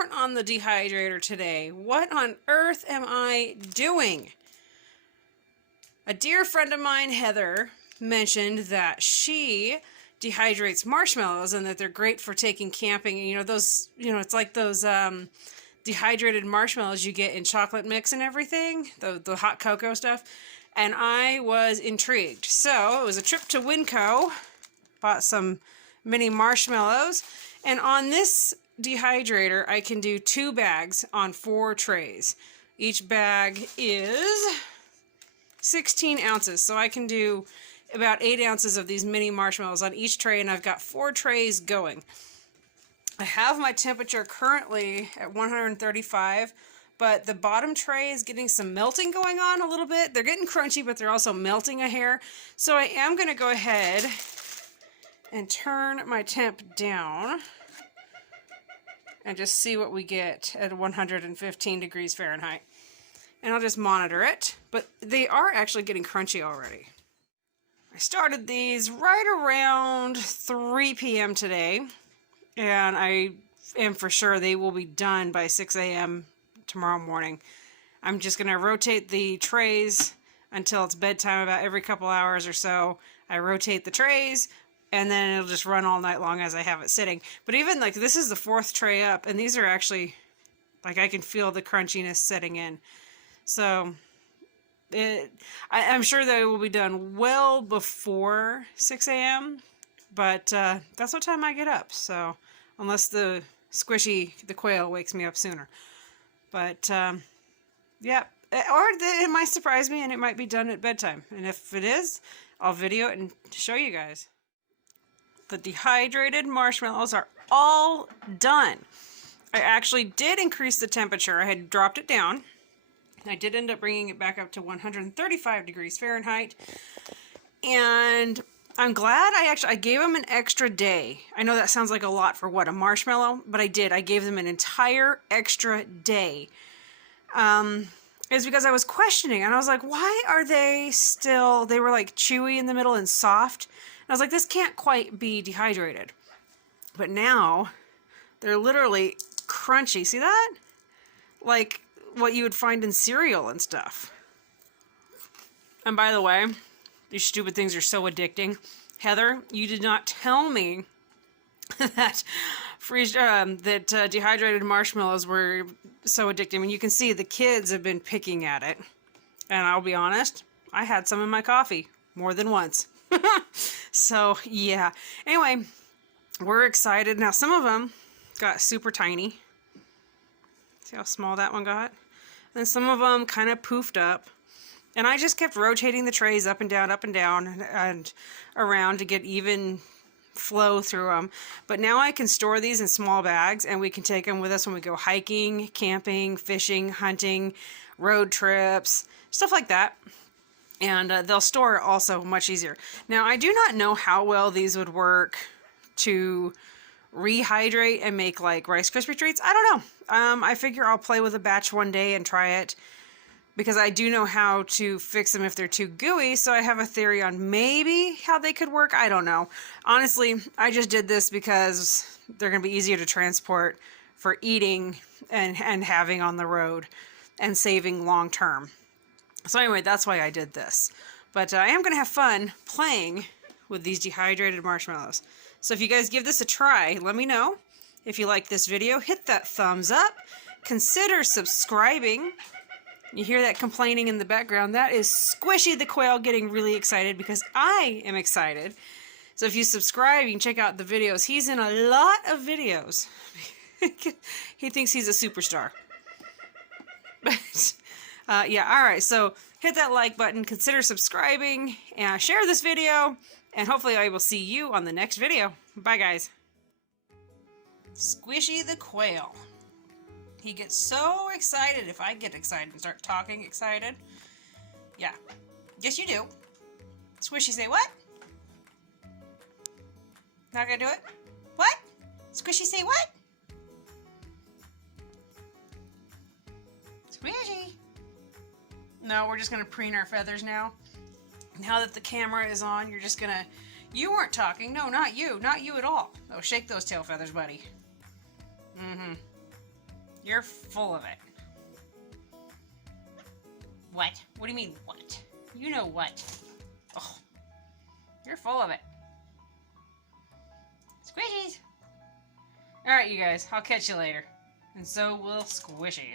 different on the dehydrator today. What on earth am I doing? A dear friend of mine, Heather, mentioned that she dehydrates marshmallows and that they're great for taking camping. And, it's like those dehydrated marshmallows you get in chocolate mix and everything, the hot cocoa stuff. And I was intrigued. So it was a trip to Winco, bought some mini marshmallows, and on this dehydrator I can do 2 bags on 4 trays. Each bag is 16 ounces, so I can do about 8 ounces of these mini marshmallows on each tray, and I've got 4 trays going. I have my temperature currently at 135, but the bottom tray is getting some melting going on a little bit. They're getting crunchy, but they're also melting a hair. So I am going to go ahead and turn my temp down and just see what we get at 115 degrees Fahrenheit. And I'll just monitor it, but they are actually getting crunchy already. I started these right around 3 p.m. today, and I am for sure they will be done by 6 a.m. tomorrow morning. I'm just going to rotate the trays until it's bedtime. About every couple hours or so, I rotate the trays, and then it'll just run all night long as I have it sitting. But even like this is the 4th tray up, and these are actually, like, I can feel the crunchiness setting in. So I'm sure they will be done well before 6 a.m., but that's what time I get up. So unless the quail wakes me up sooner. But yeah, or it might surprise me and it might be done at bedtime. And if it is, I'll video it and show you guys. The dehydrated marshmallows are all done. I actually did increase the temperature. I had dropped it down. I did end up bringing it back up to 135 degrees Fahrenheit. And I'm glad I gave them an extra day. I know that sounds like a lot for what, a marshmallow? But I did. I gave them an entire extra day. It's because I was questioning, and I was like, why are they were like chewy in the middle and soft. And I was like, this can't quite be dehydrated. But now, they're literally crunchy. See that? Like what you would find in cereal and stuff. And by the way, these stupid things are so addicting. Heather, you did not tell me that dehydrated marshmallows were so addicting. I mean, you can see the kids have been picking at it. And I'll be honest, I had some in my coffee more than once. So, yeah. Anyway, we're excited. Now, some of them got super tiny. See how small that one got? And some of them kind of poofed up. And I just kept rotating the trays up and down, and around to get even flow through them. But now I can store these in small bags, and we can take them with us when we go hiking, camping, fishing, hunting, road trips, stuff like that. And they'll store also much easier. Now, I do not know how well these would work to rehydrate and make like Rice Krispie treats. I don't know. I figure I'll play with a batch one day and try it, because I do know how to fix them if they're too gooey. So I have a theory on maybe how they could work. I don't know. Honestly, I just did this because they're going to be easier to transport for eating and having on the road and saving long term. So anyway, that's why I did this. But I am going to have fun playing with these dehydrated marshmallows. So if you guys give this a try, let me know. If you like this video, hit that thumbs up. Consider subscribing. You hear that complaining in the background? That is Squishy the quail getting really excited because I am excited. So if you subscribe, you can check out the videos. He's in a lot of videos. He thinks he's a superstar. But yeah, all right. So hit that like button. Consider subscribing and share this video. And hopefully I will see you on the next video. Bye, guys. Squishy the quail. He gets so excited if I get excited and start talking excited. Yeah. Yes, you do. Squishy, say what? Not gonna do it? What? Squishy, say what? Squishy. No, we're just gonna preen our feathers now. Now that the camera is on, you're just gonna... You weren't talking. No, not you. Not you at all. Oh, shake those tail feathers, buddy. Mm-hmm. You're full of it. What? What do you mean, what? You know what? Oh, you're full of it. Squishies! Alright, you guys. I'll catch you later. And so will Squishy.